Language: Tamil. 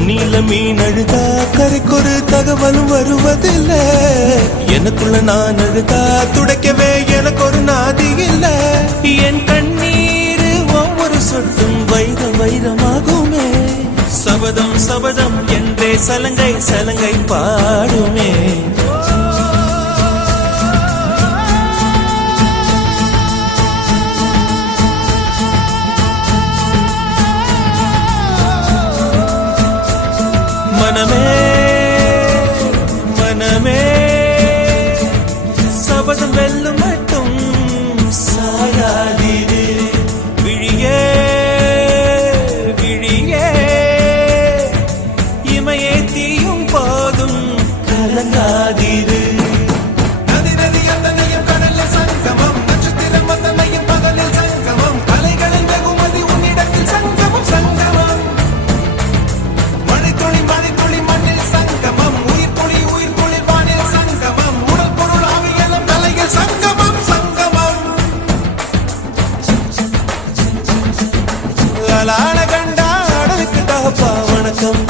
தண்ணியில மீன் அழுதா கரைக்கொரு தகவலும் வருவதில்ல. எனக்குள்ள நான் அழுதா துடைக்கவே எனக்கு ஒரு நாதி இல்ல. என் கண்ணீர் ஒவ்வொரு சொட்டும் வைரம் வைரமாகுமே. சபதம் சபதம் என்றே சலங்கை சலங்கை பாடுமே. மனமே மனமே சபதம் வெல்லும் மட்டும் சாயாதீரு. விழியே விழியே இமையே தீயும் போதும் கலங்காதீரு. நதி நதி அத்தனையும் கடலில் சங்கமம், நட்சத்திரம் அத்தனையும் பகலில் சங்கமம், கலைகளின் வெகுமதி உன்னிடத்தில் சங்கமம் சங்கமம். மழைத்துளி மழைத்துளி மண்ணில் சங்கமம், உயிர் துளி உயிர் துளி வானில் சங்கமம், உடல் பொருள் ஆவியலும் தலையில் சங்கமம் சங்கமம். அலான கண்டா அடலுக்கு தகப்பா வணக்கம்.